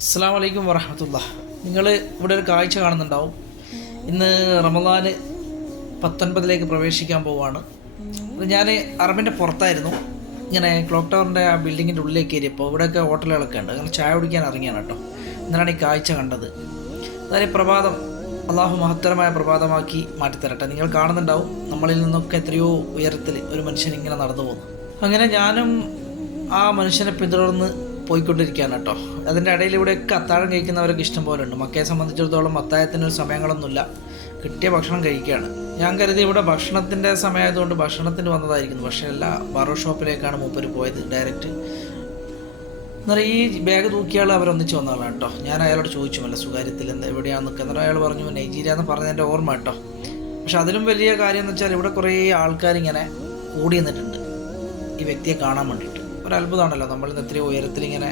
അസ്സലാമു അലൈക്കും വറഹ്മത്തുള്ളാഹി. നിങ്ങൾ ഇവിടെ ഒരു കാഴ്ച കാണുന്നുണ്ടാവും. ഇന്ന് റമദാൻ 19 പ്രവേശിക്കാൻ പോവുകയാണ്. ഞാൻ അറബിൻ്റെ പുറത്തായിരുന്നു. ഇങ്ങനെ ക്ലോക്ക് ടവറിൻ്റെ ആ ബിൽഡിങ്ങിൻ്റെ ഉള്ളിലേക്ക് കയറിയപ്പോൾ ഇവിടെയൊക്കെ ഹോട്ടലുകളൊക്കെ ഉണ്ട്. അങ്ങനെ ചായ കുടിക്കാൻ ഇറങ്ങിയാണ് കേട്ടോ. എന്നാണ് ഈ കാഴ്ച കണ്ടത്. അതായത് പ്രഭാതം അള്ളാഹു മഹത്തരമായ പ്രഭാതമാക്കി മാറ്റിത്തരട്ടെ. നിങ്ങൾ കാണുന്നുണ്ടാവും നമ്മളിൽ നിന്നൊക്കെ എത്രയോ ഉയരത്തിൽ ഒരു മനുഷ്യൻ ഇങ്ങനെ നടന്നു പോകുന്നു. അങ്ങനെ ഞാനും ആ മനുഷ്യനെ പിന്തുടർന്ന് പോയിക്കൊണ്ടിരിക്കുകയാണ് കേട്ടോ. അതിൻ്റെ ഇടയിൽ ഇവിടെയൊക്കെ അത്താഴം കഴിക്കുന്നവരൊക്കെ ഇഷ്ടം പോലെ ഉണ്ട്. മക്കയെ സംബന്ധിച്ചിടത്തോളം അത്താഴത്തിനൊരു സമയങ്ങളൊന്നുമില്ല, കിട്ടിയ ഭക്ഷണം കഴിക്കുകയാണ്. ഞാൻ കരുതി ഇവിടെ ഭക്ഷണത്തിൻ്റെ സമയമായതുകൊണ്ട് ഭക്ഷണത്തിന് വന്നതായിരിക്കുന്നു. പക്ഷേ അല്ല, ബാർബർ ഷോപ്പിലേക്കാണ് മൂപ്പര് പോയത് ഡയറക്റ്റ്. എന്നാൽ ഈ ബാഗ് തൂക്കിയാൾ അവരൊന്നിച്ച് വന്ന ആളാണ് കേട്ടോ. ഞാൻ അയാളോട് ചോദിച്ചുമല്ല സ്വകാര്യത്തിൽ എവിടെയാണ് നിൽക്കുന്നത്. അയാൾ പറഞ്ഞു നൈജീരിയ എന്ന് പറഞ്ഞതിൻ്റെ ഓർമ്മ കേട്ടോ. പക്ഷെ അതിലും വലിയ കാര്യം എന്ന് വെച്ചാൽ ഇവിടെ കുറേ ആൾക്കാരിങ്ങനെ കൂടി നിന്നിട്ടുണ്ട് ഈ വ്യക്തിയെ കാണാൻ വേണ്ടിയിട്ട്. ഒരു അത്ഭുതമാണല്ലോ, നമ്മളിൽ നിന്ന് എത്രയോ ഉയരത്തിലിങ്ങനെ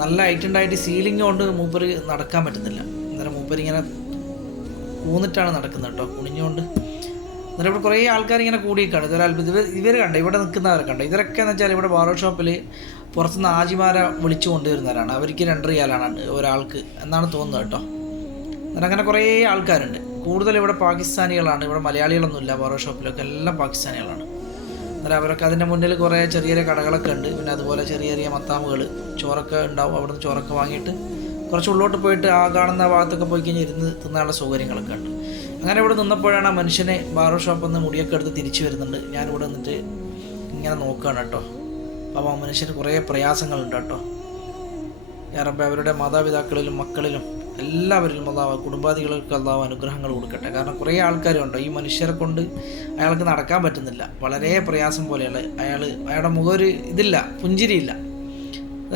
നല്ല ഹൈറ്റുണ്ടായിട്ട് സീലിംഗ് കൊണ്ട് മൂപ്പര് നടക്കാൻ പറ്റുന്നില്ല. അന്നേരം മൂപ്പരിങ്ങനെ കൂന്നിട്ടാണ് നടക്കുന്നത് കേട്ടോ, കുനിഞ്ഞുകൊണ്ട്. അന്നേരം ഇവിടെ കുറേ ആൾക്കാരിങ്ങനെ കൂടിയിരിക്കുകയാണ്. ഇതൊരു അത്ഭുതം. ഇവർ കണ്ടോ, ഇവിടെ നിൽക്കുന്നവരെ കണ്ടോ. ഇവരൊക്കെ എന്ന് വെച്ചാൽ ഇവിടെ ബാർബർ ഷോപ്പിൽ പുറത്തുനിന്ന് ആജിമാരെ വിളിച്ചു കൊണ്ടുവരുന്നവരാണ്. അവർക്ക് 2 റിയാലാണ് ഒരാൾക്ക് എന്നാണ് തോന്നുന്നത് കേട്ടോ. അന്നേരം അങ്ങനെ കുറേ ആൾക്കാരുണ്ട്. കൂടുതൽ ഇവിടെ പാകിസ്ഥാനികളാണ്. ഇവിടെ മലയാളികളൊന്നുമില്ല. ബാർബർ ഷോപ്പിലൊക്കെ എല്ലാം പാകിസ്ഥാനികളാണ്. അന്നേരം അവരൊക്കെ അതിൻ്റെ മുന്നിൽ കുറേ ചെറിയ ചെറിയ കടകളൊക്കെ ഉണ്ട്. പിന്നെ അതുപോലെ ചെറിയ ചെറിയ മത്താമുകൾ ചോറൊക്കെ ഉണ്ടാവും. അവിടുന്ന് ചോറൊക്കെ വാങ്ങിയിട്ട് കുറച്ച് ഉള്ളോട്ട് പോയിട്ട് ആ കാണുന്ന ഭാഗത്തൊക്കെ പോയി കഴിഞ്ഞാൽ ഇരുന്ന് തിന്നാനുള്ള സൗകര്യങ്ങളൊക്കെ ഉണ്ട്. അങ്ങനെ ഇവിടെ നിന്നപ്പോഴാണ് ആ മനുഷ്യനെ ബാർബർ ഷോപ്പിൽ നിന്ന് മുടിയൊക്കെ എടുത്ത് തിരിച്ചു വരുന്നുണ്ട്. ഞാനിവിടെ നിന്നിട്ട് ഇങ്ങനെ നോക്കുകയാണ് കേട്ടോ. അപ്പോൾ ആ മനുഷ്യന് കുറേ പ്രയാസങ്ങളുണ്ട് കേട്ടോ. ഞാനപ്പോൾ അവരുടെ മാതാപിതാക്കളിലും മക്കളിലും എല്ലാവരിലും അള്ളാഹു, കുടുംബാദികൾക്ക് അള്ളാഹു അനുഗ്രഹങ്ങൾ കൊടുക്കട്ടെ. കാരണം കുറേ ആൾക്കാരുണ്ടോ ഈ മനുഷ്യരെ കൊണ്ട് അയാൾക്ക് നടക്കാൻ പറ്റുന്നില്ല. വളരെ പ്രയാസം പോലെയാണ് അയാളുടെ മുഖം ഒരു ഇതില്ല, പുഞ്ചിരിയില്ല.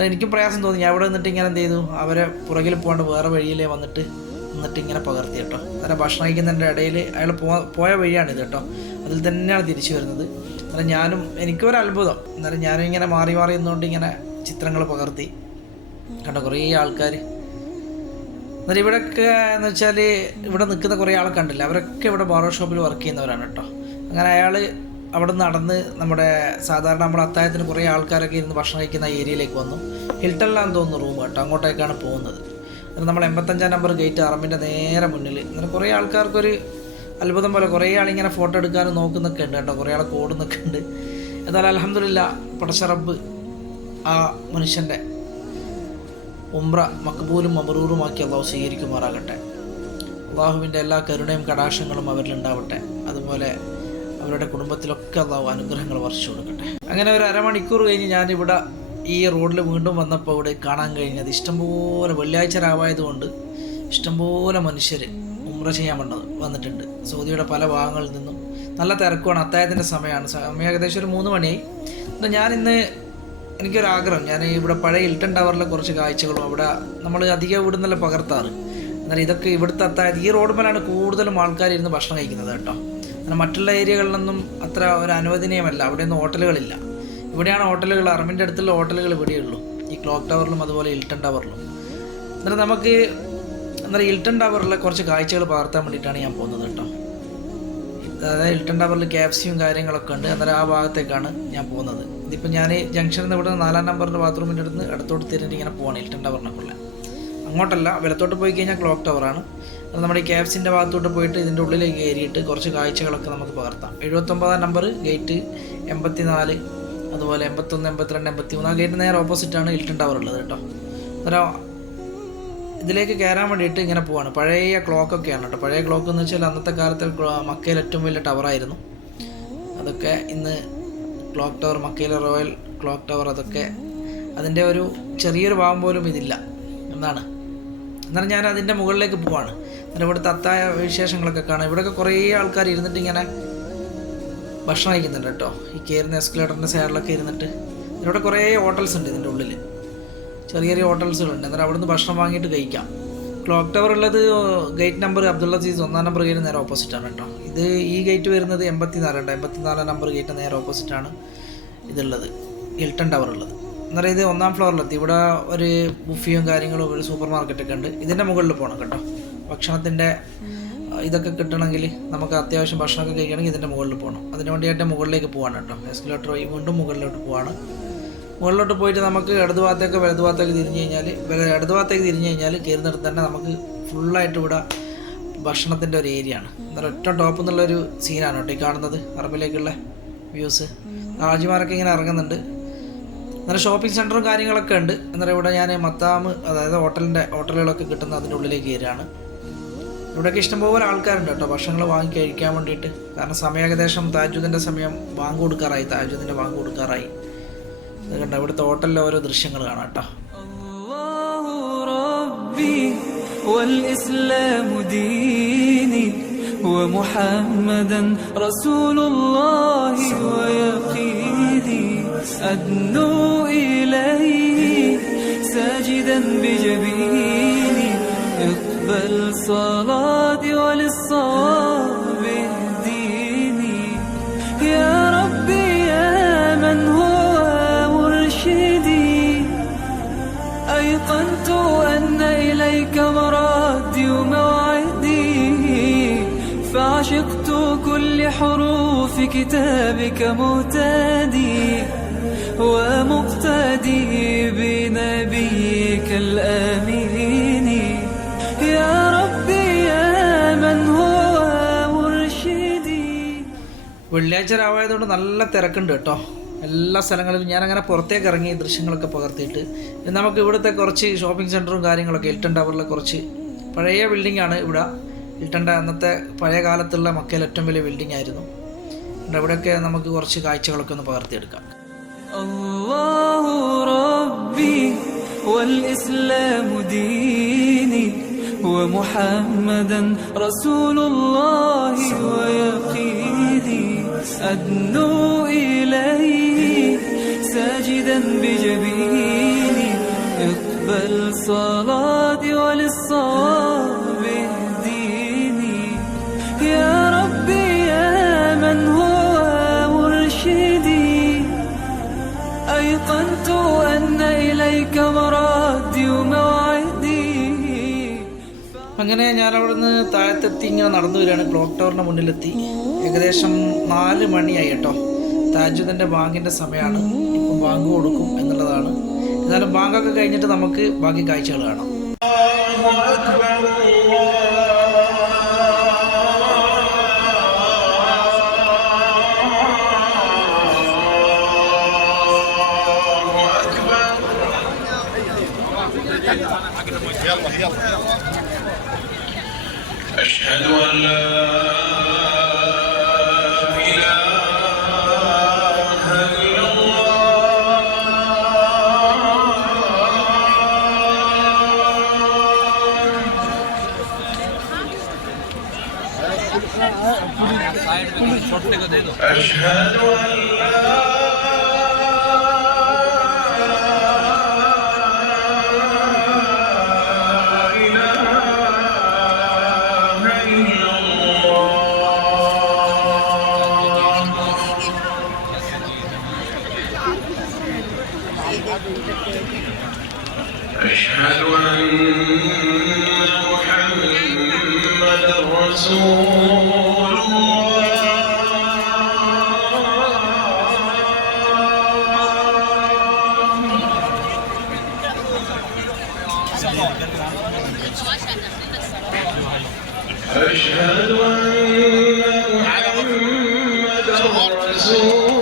എനിക്കും പ്രയാസം തോന്നി. ഞാൻ ഇവിടെ നിന്നിട്ട് ഇങ്ങനെ എന്ത് ചെയ്തു, അവരെ പുറകിൽ പോകാണ്ട് വേറെ വഴിയിലേ എന്നിട്ട് ഇങ്ങനെ പകർത്തി കേട്ടോ. അന്നേരം ഭക്ഷണം കഴിക്കുന്നതിൻ്റെ ഇടയിൽ അയാൾ പോയ വഴിയാണിത് കേട്ടോ. അതിൽ തന്നെയാണ് തിരിച്ചു വരുന്നത്. അന്നേരം എനിക്കൊരു അത്ഭുതം. അന്നേരം ഞാനും ഇങ്ങനെ മാറി മാറി നിന്നുകൊണ്ട് ഇങ്ങനെ ചിത്രങ്ങൾ പകർത്തി കണ്ടോ. കുറേ ആൾക്കാർ. എന്നാൽ ഇവിടെയൊക്കെ എന്ന് വെച്ചാൽ ഇവിടെ നിൽക്കുന്ന കുറേ ആളെ കണ്ടില്ല. അവരൊക്കെ ഇവിടെ ബാർബർ ഷോപ്പിൽ വർക്ക് ചെയ്യുന്നവരാണ് കേട്ടോ. അങ്ങനെ അയാൾ അവിടെ നടന്ന് നമ്മുടെ സാധാരണ നമ്മുടെ അത്താഴത്തിന് കുറേ ആൾക്കാരൊക്കെ ഇരുന്ന് ഭക്ഷണം കഴിക്കുന്ന ഏരിയയിലേക്ക് വന്നു. ഹിൽട്ടണിലാന്ന് തോന്നുന്നു റൂം കേട്ടോ. അങ്ങോട്ടേക്കാണ് പോകുന്നത്. അന്നേരം നമ്മൾ 85 നമ്പർ ഗേറ്റ് അറബിൻ്റെ നേരെ മുന്നിൽ. അന്നേരം കുറേ ആൾക്കാർക്കൊരു അത്ഭുതം പോലെ കുറേ ആളിങ്ങനെ ഫോട്ടോ എടുക്കാനും നോക്കുന്നൊക്കെ ഉണ്ട് കേട്ടോ. കുറേ ആളെ കൂടുന്നൊക്കെ ഉണ്ട്. എന്നാലും അൽഹംദുലില്ലാ പടച്ച റബ്ബ് ആ മനുഷ്യൻ്റെ ഉംറ മക്ബൂലും മബ്റൂറുമാക്കി അള്ളാഹു സ്വീകരിക്കുമാറാകട്ടെ. അള്ളാഹുവിൻ്റെ എല്ലാ കരുണയും കടാക്ഷങ്ങളും അവരിലുണ്ടാവട്ടെ. അതുപോലെ അവരുടെ കുടുംബത്തിലൊക്കെ അള്ളാഹു അനുഗ്രഹങ്ങൾ വർഷിച്ചു കൊടുക്കട്ടെ. അങ്ങനെ ഒരു അരമണിക്കൂർ കഴിഞ്ഞ് ഞാനിവിടെ ഈ റോഡിൽ വീണ്ടും വന്നപ്പോൾ ഇവിടെ കാണാൻ കഴിഞ്ഞത് ഇഷ്ടംപോലെ വെള്ളിയാഴ്ച രാവായതുകൊണ്ട് ഇഷ്ടംപോലെ മനുഷ്യർ ഉംറ ചെയ്യാൻ വന്നിട്ടുണ്ട്. സൗദിയുടെ പല ഭാഗങ്ങളിൽ നിന്നും. നല്ല തിരക്കുമാണ്. അത്താഴത്തിൻ്റെ സമയം ഏകദേശം ഒരു 3 മണിയായി. എന്നാൽ ഞാനിന്ന് എനിക്കൊരാഗ്രഹം, ഞാൻ ഇവിടെ പഴയ ഹിൽട്ടൺ ടവറിലെ കുറച്ച് കാഴ്ചകളും അവിടെ നമ്മൾ അധികം ഇവിടെ നിന്നല്ല പകർത്താറ്. എന്നാൽ ഇതൊക്കെ ഇവിടുത്തെ അത്താഴം ഈ റോഡ് മേലാണ് കൂടുതലും ആൾക്കാർ ഇരുന്ന് ഭക്ഷണം കഴിക്കുന്നത് കേട്ടോ. എന്നാൽ മറ്റുള്ള ഏരിയകളിലൊന്നും അത്ര ഒരു അനുവദനീയമല്ല. അവിടെയൊന്നും ഹോട്ടലുകളില്ല. ഇവിടെയാണ് ഹോട്ടലുകൾ. അറബിൻ്റെ അടുത്തുള്ള ഹോട്ടലുകൾ ഇവിടെയുള്ളൂ, ഈ ക്ലോക്ക് ടവറിലും അതുപോലെ ഹിൽട്ടൺ ടവറിലും. എന്നിട്ട് നമുക്ക് ഹിൽട്ടൺ ടവറിലെ കുറച്ച് കാഴ്ചകൾ പകർത്താൻ വേണ്ടിയിട്ടാണ് ഞാൻ പോകുന്നത് കേട്ടോ. അതായത് ഹിൽട്ടൺ ടവറിൽ ക്യാപ്സിയും കാര്യങ്ങളൊക്കെ ഉണ്ട്. അന്നേരം ആ ഭാഗത്തേക്കാണ് ഞാൻ പോകുന്നത്. ഇതിപ്പോൾ ഞാൻ ജംഗ്ഷനിൽ നിന്ന് ഇവിടെ 4 നമ്പറിൻ്റെ ബാത്റൂമിൻ്റെ അടുത്ത് അടുത്തോട്ട് തിരിഞ്ഞിട്ട് ഇങ്ങനെ പോകണം ഹിൽട്ടൺ ടവറിനൊക്കെ. അങ്ങോട്ടല്ല, വലത്തോട്ട് പോയി കഴിഞ്ഞാൽ ക്ലോക്ക് ടവറാണ്. അത് നമ്മുടെ ഈ ക്യാപ്സിൻ്റെ ഭാഗത്തോട്ട് പോയിട്ട് ഇതിൻ്റെ ഉള്ളിലേക്ക് കയറിയിട്ട് കുറച്ച് കാഴ്ചകളൊക്കെ നമുക്ക് പകർത്താം. 79 നമ്പർ ഗേറ്റ്, 84, അതുപോലെ 81, 82, 83 ആ ഗേറ്റ് നേരെ ഓപ്പോസിറ്റാണ് ഹിൽട്ടൺ ടവർ ഉള്ളത് കേട്ടോ. അന്നേരം ഇതിലേക്ക് കയറാൻ വേണ്ടിയിട്ട് ഇങ്ങനെ പോവാണ്. പഴയ ക്ലോക്കൊക്കെയാണ് കേട്ടോ. പഴയ ക്ലോക്ക് എന്ന് വെച്ചാൽ അന്നത്തെ കാലത്ത് മക്കയിൽ ഏറ്റവും വലിയ ടവറായിരുന്നു. അതൊക്കെ ഇന്ന് ക്ലോക്ക് ടവർ, മക്കയിലെ റോയൽ ക്ലോക്ക് ടവർ, അതൊക്കെ അതിൻ്റെ ഒരു ചെറിയൊരു ഭാഗം പോലും ഇതില്ല എന്നാണ്. എന്നാലും ഞാൻ അതിൻ്റെ മുകളിലേക്ക് പോവാണ്. എന്നിട്ട് ഇവിടുത്തെ അത്താഴ വിശേഷങ്ങളൊക്കെ കാണാം. ഇവിടെയൊക്കെ കുറേ ആൾക്കാർ ഇരുന്നിട്ട് ഇങ്ങനെ ഭക്ഷണം കഴിക്കുന്നുണ്ട് കേട്ടോ. ഈ കയറുന്ന എസ്കലേറ്ററിൻ്റെ സൈഡിലൊക്കെ ഇരുന്നിട്ട്. ഇവിടെ കുറേ ഹോട്ടൽസ് ഉണ്ട് ഇതിൻ്റെ ഉള്ളിൽ, ചെറിയ ചെറിയ ഹോട്ടൽസുകളുണ്ട്. എന്നിട്ട് അവിടുന്ന് ഭക്ഷണം വാങ്ങിയിട്ട് കഴിക്കാം. ക്ലോക്ക് ടവർ ഉള്ളത് gate number Abdullah Aziz 1 number gate നേരെ ഓപ്പോസിറ്റാണ് കേട്ടോ. ഇത് ഈ ഗേറ്റ് വരുന്നത് 84 നമ്പർ ഗേറ്റ് നേരെ ഓപ്പോസിറ്റാണ് ഇതുള്ളത്, ഹിൽട്ടൺ ടവർ ഉള്ളത്. എന്നറിയാം ഇത് 1ാം ഫ്ലോറിലെത്തി. ഇവിടെ ഒരു ബുഫിയും കാര്യങ്ങളും ഒരു സൂപ്പർ മാർക്കറ്റൊക്കെ ഉണ്ട്. ഇതിൻ്റെ മുകളിൽ പോകണം കേട്ടോ. ഭക്ഷണത്തിൻ്റെ ഇതൊക്കെ കിട്ടണമെങ്കിൽ നമുക്ക് അത്യാവശ്യം ഭക്ഷണമൊക്കെ കഴിക്കണമെങ്കിൽ ഇതിൻ്റെ മുകളിൽ പോകണം. അതിന് വേണ്ടിയിട്ട് മുകളിലേക്ക് പോവാണ് കേട്ടോ. എസ്കലേറ്റർ വഴി വീണ്ടും മുകളിലോട്ട് പോവാണ്. മുകളിലോട്ട് പോയിട്ട് നമുക്ക് ഇടത് ഭാഗത്തേക്ക് വലത് ഭാഗത്തേക്ക് തിരിഞ്ഞ് കഴിഞ്ഞാൽ ഇടത് ഭാഗത്തേക്ക് തിരിഞ്ഞ് കഴിഞ്ഞാൽ കയറുന്നിടത്ത് തന്നെ നമുക്ക് ഫുള്ളായിട്ട് ഇവിടെ ഭക്ഷണത്തിൻ്റെ ഒരു ഏരിയ ആണ്. എന്നാലും ഒറ്റ ടോപ്പ് എന്നുള്ളൊരു സീനാണ് കേട്ടോ ഈ കാണുന്നത്. അറബിലേക്കുള്ള വ്യൂസ്. ഹാജിമാരൊക്കെ ഇങ്ങനെ ഇറങ്ങുന്നുണ്ട്. നല്ല ഷോപ്പിംഗ് സെൻറ്ററും കാര്യങ്ങളൊക്കെ ഉണ്ട്. എന്നാലും ഇവിടെ ഞാൻ മത്താമ്, അതായത് ഹോട്ടലുകളൊക്കെ കിട്ടുന്ന അതിൻ്റെ ഉള്ളിലേക്ക് കയറുകയാണ്. ഇവിടെയൊക്കെ ഇഷ്ടംപോലെ ആൾക്കാരുണ്ട് കേട്ടോ ഭക്ഷണങ്ങൾ വാങ്ങി കഴിക്കാൻ വേണ്ടിയിട്ട്. കാരണം സമയം ഏകദേശം തഹജ്ജുദിൻ്റെ സമയം ബാങ്ക് കൊടുക്കാറായി, തഹജ്ജുദിൻ്റെ ബാങ്ക് കൊടുക്കാറായി. അത് കണ്ടോ ഇവിടുത്തെ ഹോട്ടലിലെ ഓരോ ദൃശ്യങ്ങൾ കാണാം കേട്ടോ. والإسلام ديني ومحمدا رسول الله ويقيني أدنو إليه ساجدا بجبيني اقبل صلاتي وللصواب اهديني يا ربي يا من هو مرشدي أيقنت أن إليك مرادي وموعدي فعشقت كل حروف كتابك مهتدي ومقتدي بنبيك الآمين يا ربي يا من هو مرشدي. വെള്ളിയാഴ്ച രാവായതുകൊണ്ട് നല്ല തിരക്കുണ്ട് കേട്ടോ എല്ലാ സ്ഥലങ്ങളിലും. ഞാനങ്ങനെ പുറത്തേക്ക് ഇറങ്ങി ദൃശ്യങ്ങളൊക്കെ പകർത്തിയിട്ട് നമുക്ക് ഇവിടുത്തെ കുറച്ച് ഷോപ്പിംഗ് സെൻറ്ററും കാര്യങ്ങളൊക്കെ ഹിൽട്ടൺ ടവറിലെ കുറച്ച് പഴയ ബിൽഡിങ്ങാണ് ഇവിടെ. ഹിൽട്ടൻ്റെ അന്നത്തെ പഴയ കാലത്തുള്ള മക്കയിൽ ഏറ്റവും വലിയ ബിൽഡിംഗ് ആയിരുന്നു. ഇവിടെയൊക്കെ നമുക്ക് കുറച്ച് കാഴ്ചകളൊക്കെ ഒന്ന് പകർത്തിയെടുക്കാം. അല്ലാഹു റബ്ബി വൽ ഇസ്ലാമു ദീനി ومحمدا رسول الله ويقيني أدنو إليه ساجدا بجبيني اقبل صلاتي وللصواب اهديني يا ربي يا من هو مرشدي أيقنت أن إليك مرادي وموعدي. അങ്ങനെ ഞാനവിടെ നിന്ന് താഴത്തെത്തി ഇങ്ങനെ നടന്നു വരികയാണ്. ക്ലോക്ക് ടവറിൻ്റെ മുന്നിലെത്തി. ഏകദേശം 4 മണിയായി കേട്ടോ. തഹജ്ജുദിൻ്റെ ബാങ്കിൻ്റെ സമയമാണ്. ഇപ്പം ബാങ്ക് കൊടുക്കും എന്നുള്ളതാണ്. എന്നാലും ബാങ്കൊക്കെ കഴിഞ്ഞിട്ട് നമുക്ക് ബാക്കി കാഴ്ചകൾ കാണാം. أشهد أن لا أشهد أن أشهد أن محمدا رسول أشهد أن محمدا رسول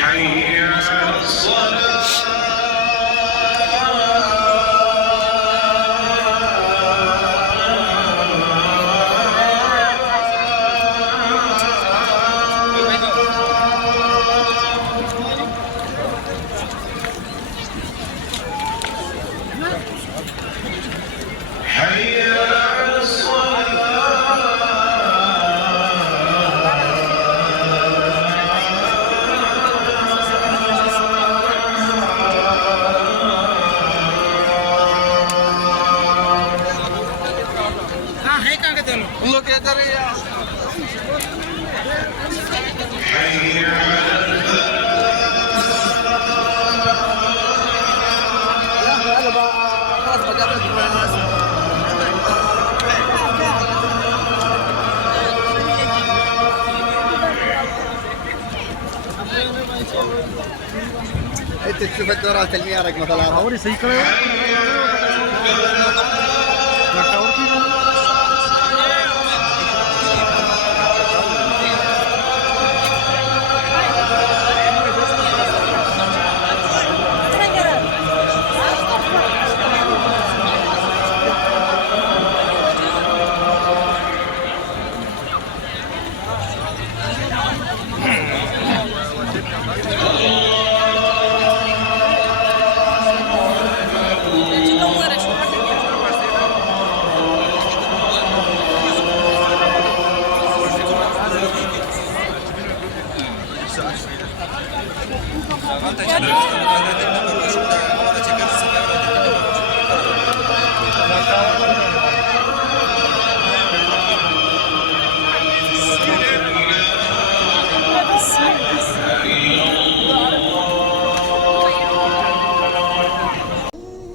حي على الصلاة حي على حي على الفلاح تشوف الدورات المياه رقم 3.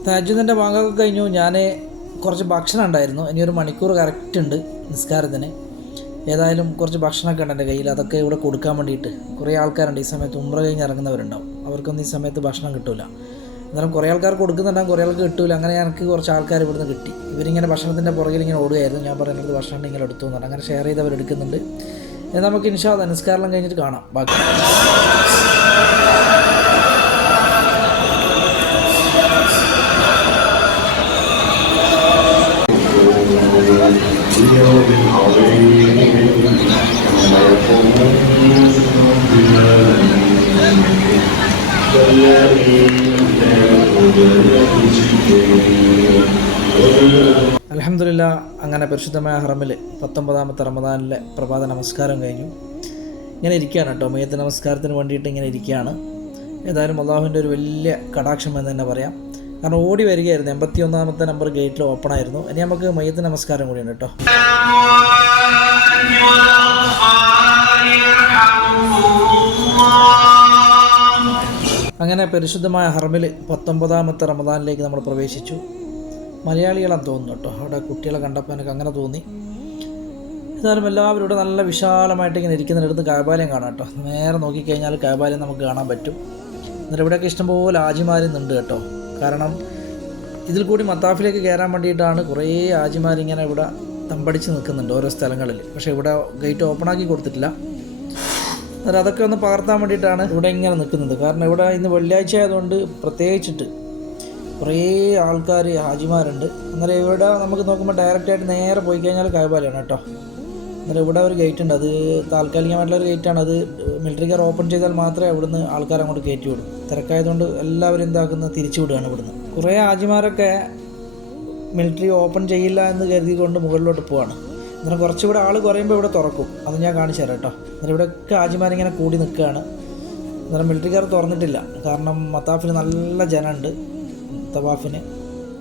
തഹജ്ജുദിൻ്റെ ബാങ്കൊക്കെ കഴിഞ്ഞു. ഞാൻ കുറച്ച് ഭക്ഷണം ഉണ്ടായിരുന്നു, ഇനിയൊരു മണിക്കൂർ കറക്റ്റ് ഉണ്ട് നിസ്കാരത്തിന്. ഏതായാലും കുറച്ച് ഭക്ഷണമൊക്കെ ഉണ്ട് എൻ്റെ കയ്യിൽ, അതൊക്കെ ഇവിടെ കൊടുക്കാൻ വേണ്ടിയിട്ട്. കുറേ ആൾക്കാരുണ്ട് ഈ സമയത്ത്, ഉംറ കഴിഞ്ഞ് ഇറങ്ങുന്നവരുണ്ടാവും, അവർക്കൊന്നും ഈ സമയത്ത് ഭക്ഷണം കിട്ടില്ല. എന്നാലും കുറേ ആൾക്കാർ കൊടുക്കുന്നുണ്ടാകും, കുറേ ആൾക്ക് കിട്ടില്ല. അങ്ങനെ എനിക്ക് കുറച്ച് ആൾക്കാർ ഇവിടുന്ന് കിട്ടി. ഇവരിങ്ങനെ ഭക്ഷണത്തിൻ്റെ പുറകിൽ ഇങ്ങനെ ഓടുകയായിരുന്നു. ഞാൻ പറയുന്നത് ഭക്ഷണം ഉണ്ടെങ്കിൽ എടുത്തു എന്നുണ്ട്. അങ്ങനെ ഷെയർ ചെയ്തവർ എടുക്കുന്നുണ്ട്. നമുക്ക് ഇൻഷാ അല്ലാഹ് നിസ്കാരം കഴിഞ്ഞിട്ട് കാണാം ബാക്കി. അൽഹംദുലില്ലാ, അങ്ങനെ പരിശുദ്ധമായ ഹറമിൽ 19ാമത്തെ റമദാനിലെ പ്രഭാത നമസ്കാരം കഴിഞ്ഞു. ഇങ്ങനെ ഇരിക്കുകയാണ് കേട്ടോ, മയ്യത്ത് നമസ്കാരത്തിന് വേണ്ടിയിട്ട് ഇങ്ങനെ ഇരിക്കുകയാണ്. ഏതായാലും അള്ളാഹുവിൻ്റെ ഒരു വലിയ കടാക്ഷം എന്ന് തന്നെ പറയാം. കാരണം ഓടി വരികയായിരുന്നു. 81ാമത്തെ നമ്പർ ഗേറ്റിൽ ഓപ്പൺ ആയിരുന്നു. ഇനി നമുക്ക് മയ്യത്ത് നമസ്കാരം കൂടിയുണ്ട് കേട്ടോ. അങ്ങനെ പരിശുദ്ധമായ ഹറമിൽ 19ാമത്തെ റമദാനിലേക്ക് നമ്മൾ പ്രവേശിച്ചു. മലയാളികളാണെന്ന് തോന്നുന്നു കേട്ടോ, അവിടെ കുട്ടികളെ കണ്ടപ്പോൾ എനിക്ക് അങ്ങനെ തോന്നി. ഏതായാലും എല്ലാവരും ഇവിടെ നല്ല വിശാലമായിട്ട് ഇങ്ങനെ ഇരിക്കുന്നിടത്ത് കഅബാലയം കാണാം കേട്ടോ. നേരെ നോക്കിക്കഴിഞ്ഞാൽ കഅബാലയം നമുക്ക് കാണാൻ പറ്റും. എന്നിട്ട് ഇവിടെയൊക്കെ ഇഷ്ടംപോലെ ഹാജിമാരുന്നുണ്ട് കേട്ടോ. കാരണം ഇതിൽ കൂടി മത്താഫിലേക്ക് കയറാൻ വേണ്ടിയിട്ടാണ് കുറേ ഹാജിമാരിങ്ങനെ ഇവിടെ തമ്പടിച്ച് നിൽക്കുന്നുണ്ട് ഓരോ സ്ഥലങ്ങളിൽ. പക്ഷേ ഇവിടെ ഗേറ്റ് ഓപ്പൺ ആക്കി കൊടുത്തിട്ടില്ല. അന്നേരം അതൊക്കെ ഒന്ന് പകർത്താൻ വേണ്ടിയിട്ടാണ് ഇവിടെ ഇങ്ങനെ നിൽക്കുന്നത്. കാരണം ഇവിടെ ഇന്ന് വെള്ളിയാഴ്ച ആയതുകൊണ്ട് പ്രത്യേകിച്ചിട്ട് കുറേ ആൾക്കാർ ഹാജിമാരുണ്ട്. അന്നേരം ഇവിടെ നമുക്ക് നോക്കുമ്പോൾ ഡയറക്റ്റായിട്ട് നേരെ പോയി കഴിഞ്ഞാൽ കഅബാലയാണ് കേട്ടോ. അന്നേരം ഇവിടെ ഒരു ഗേറ്റ് ഉണ്ട്, അത് താൽക്കാലികമായിട്ടുള്ളൊരു ഗേറ്റാണ്. അത് മിലിറ്ററിക്കാർ ഓപ്പൺ ചെയ്താൽ മാത്രമേ അവിടുന്ന് ആൾക്കാർ അങ്ങോട്ട് കയറ്റി വിടും. തിരക്കായതുകൊണ്ട് എല്ലാവരും എന്താക്കുന്നത് തിരിച്ചു വിടുകയാണ് ഇവിടുന്ന്. കുറേ ഹാജിമാരൊക്കെ മിലിറ്ററി ഓപ്പൺ ചെയ്യില്ല എന്ന് കരുതിക്കൊണ്ട് മുകളിലോട്ട് പോവാണ്. അന്നേരം കുറച്ചുകൂടെ ആൾ കുറയുമ്പോൾ ഇവിടെ തുറക്കും, അത് ഞാൻ കാണിച്ചു തരാം കേട്ടോ. അന്നേരം ഇവിടെയൊക്കെ ഹാജിമാരിങ്ങനെ കൂടി നിൽക്കുകയാണ്. അന്നേരം മിലിറ്ററിക്കാർ തുറന്നിട്ടില്ല, കാരണം മത്താഫിൽ നല്ല ജനമുണ്ട്. തവാഫിന്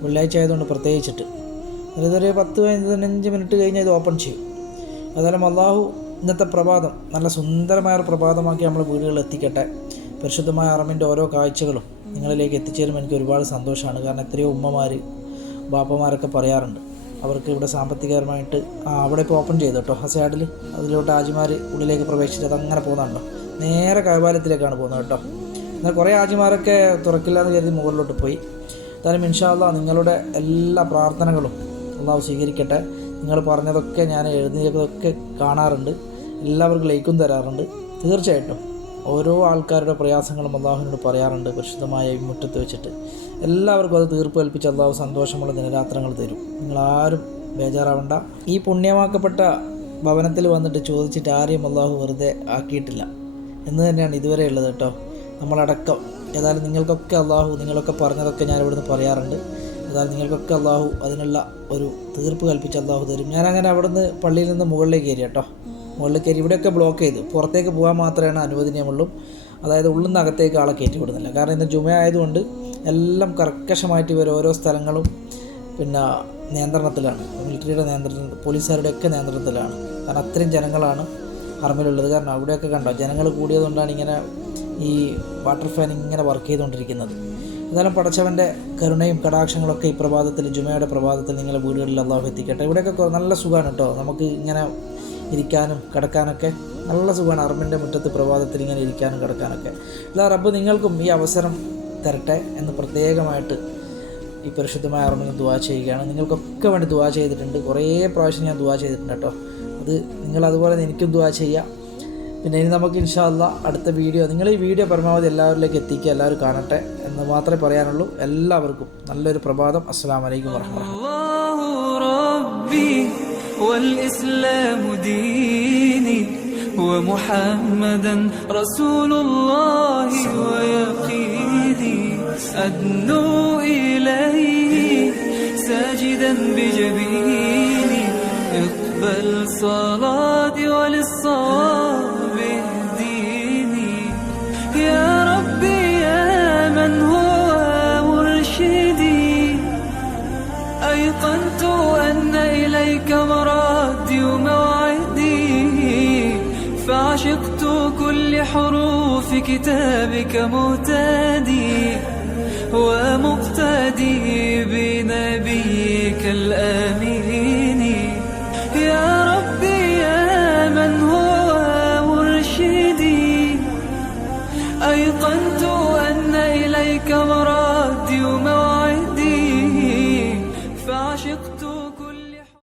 വെള്ളിയാഴ്ച ആയതുകൊണ്ട് പ്രത്യേകിച്ചിട്ട്. ഇതൊരു 10-15 മിനിറ്റ് കഴിഞ്ഞാൽ ഇത് ഓപ്പൺ ചെയ്യും. അതുപോലെ അല്ലാഹു ഇന്നത്തെ പ്രഭാതം നല്ല സുന്ദരമായൊരു പ്രഭാതമാക്കി നമ്മൾ വീടുകളിൽ എത്തിക്കട്ടെ. പരിശുദ്ധമായ ഹറമിൻ്റെ ഓരോ കാഴ്ചകളും നിങ്ങളിലേക്ക് എത്തിച്ചേരുമ്പോൾ എനിക്ക് ഒരുപാട് സന്തോഷമാണ്. കാരണം എത്രയോ ഉമ്മമാർ ബാപ്പമാരൊക്കെ പറയാറുണ്ട് അവർക്ക് ഇവിടെ സാമ്പത്തികപരമായിട്ട് അവിടെ ഇപ്പോൾ ഓപ്പൺ ചെയ്തു കേട്ടോ. ആ സൈഡിൽ അതിലോട്ട് ഹാജിമാർ ഉള്ളിലേക്ക് പ്രവേശിച്ച് അതങ്ങനെ പോകുന്നുണ്ടോ, നേരെ കഅബാലയത്തിലേക്കാണ് പോകുന്നത് കേട്ടോ. എന്നാൽ കുറേ ഹാജിമാരൊക്കെ തുറക്കില്ല എന്ന് കരുതി മുകളിലോട്ട് പോയി. എന്തായാലും ഇൻഷാ അല്ലാഹ് നിങ്ങളുടെ എല്ലാ പ്രാർത്ഥനകളും അല്ലാഹു സ്വീകരിക്കട്ടെ. നിങ്ങൾ പറഞ്ഞതൊക്കെ ഞാൻ എഴുതിയതൊക്കെ കാണാറുണ്ട്, എല്ലാവർക്കും ലൈക്കും തരാറുണ്ട്. തീർച്ചയായിട്ടും ഓരോ ആൾക്കാരുടെ പ്രയാസങ്ങളും അല്ലാഹുവിനോട് പറയാറുണ്ട് പരിശുദ്ധമായ ഈ മുറ്റത്ത് വെച്ചിട്ട്. എല്ലാവർക്കും അത് തീർപ്പ് കൽപ്പിച്ച് അല്ലാഹു സന്തോഷമുള്ള ദിനരാത്രങ്ങൾ തരും. നിങ്ങളാരും ബേജാറാവണ്ട. ഈ പുണ്യമാക്കപ്പെട്ട ഭവനത്തിൽ വന്നിട്ട് ചോദിച്ചിട്ട് ആരെയും അല്ലാഹു വെറുതെ ആക്കിയിട്ടില്ല എന്ന് തന്നെയാണ് ഇതുവരെ ഉള്ളത് കേട്ടോ, നമ്മളടക്കം. ഏതായാലും നിങ്ങൾക്കൊക്കെ അല്ലാഹു നിങ്ങളൊക്കെ പറഞ്ഞതൊക്കെ ഞാൻ ഇവിടുന്ന് പറയാറുണ്ട്. ഏതായാലും നിങ്ങൾക്കൊക്കെ അല്ലാഹു അതിനുള്ള ഒരു തീർപ്പ് കൽപ്പിച്ച് അല്ലാഹു തരും. ഞാനങ്ങനെ അവിടുന്ന് പള്ളിയിൽ നിന്ന് മുകളിലേക്ക് കയറി കേട്ടോ. മുകളിൽ കയറി ഇവിടെയൊക്കെ ബ്ലോക്ക് ചെയ്തു, പുറത്തേക്ക് പോകാൻ മാത്രമേ അനുവദനീയമുള്ളൂ. അതായത് ഉള്ളിൽ നിന്ന് അകത്തേക്ക് ആളെ കയറ്റി വിടുന്നില്ല. കാരണം ഇന്ന് ജുമ ആയതുകൊണ്ട് എല്ലാം കർക്കശമായിട്ട് ഇവർ ഓരോ സ്ഥലങ്ങളും പിന്നെ നിയന്ത്രണത്തിലാണ്. മിലിറ്ററിയുടെ നിയന്ത്രണം, പോലീസുകാരുടെയൊക്കെ നിയന്ത്രണത്തിലാണ്. കാരണം അത്രയും ജനങ്ങളാണ് ഹറമിലുള്ളത്. കാരണം അവിടെയൊക്കെ കണ്ടോ ജനങ്ങൾ കൂടിയതുകൊണ്ടാണ് ഇങ്ങനെ ഈ വാട്ടർ ഫാൻ ഇങ്ങനെ വർക്ക് ചെയ്തുകൊണ്ടിരിക്കുന്നത്. എന്നാലും പടച്ചവൻ്റെ കരുണയും കടാക്ഷങ്ങളൊക്കെ ഈ പ്രഭാതത്തിൽ, ജുമയുടെ പ്രഭാതത്തിൽ നിങ്ങളുടെ വീടുകളിൽ അല്ലാഹു എത്തിക്കട്ടെ. ഇവിടെയൊക്കെ നല്ല സുഖമാണ് കേട്ടോ, നമുക്ക് ഇങ്ങനെ ഇരിക്കാനും കിടക്കാനൊക്കെ നല്ല സുഖമാണ്. ഹറമിൻ്റെ മുറ്റത്ത് പ്രഭാതത്തിൽ ഇങ്ങനെ ഇരിക്കാനും കിടക്കാനൊക്കെ. അല്ല റബ്ബ് നിങ്ങൾക്കും ഈ അവസരം തരട്ടെ എന്ന് പ്രത്യേകമായിട്ട് ഈ പരിശുദ്ധമായ റമദാനിൽ ദുആ ചെയ്യുകയാണ്. നിങ്ങൾക്കൊക്കെ വേണ്ടി ദുആ ചെയ്തിട്ടുണ്ട്, കുറേ പ്രാവശ്യം ഞാൻ ദുആ ചെയ്തിട്ടുണ്ട് കേട്ടോ. അത് നിങ്ങളതുപോലെ എനിക്കും ദുആ ചെയ്യാം. പിന്നെ ഇനി നമുക്ക് ഇൻഷാ അല്ലാഹ് അടുത്ത വീഡിയോ, നിങ്ങൾ ഈ വീഡിയോ പരമാവധി എല്ലാവരിലേക്ക് എത്തിക്കുക, എല്ലാവരും കാണട്ടെ എന്ന് മാത്രമേ പറയാനുള്ളൂ. എല്ലാവർക്കും നല്ലൊരു പ്രഭാതം. അസ്സലാമു അലൈക്കും വറഹ്മത്തുള്ളാഹി. والإسلام ديني ومحمدا رسول الله ويقيني أدنو إليه ساجدا بجبيني اقبل صلاتي وللصواب اهديني يا ربي يا من هو مرشدي أيقنت أن إليك مرادي وموعدي فعشقت كل حروف كتابك مهتدي ومقتدي بنبيك الآمين يا ربي يا من هو مرشدي أيقنت أن إليك مرادي وموعدي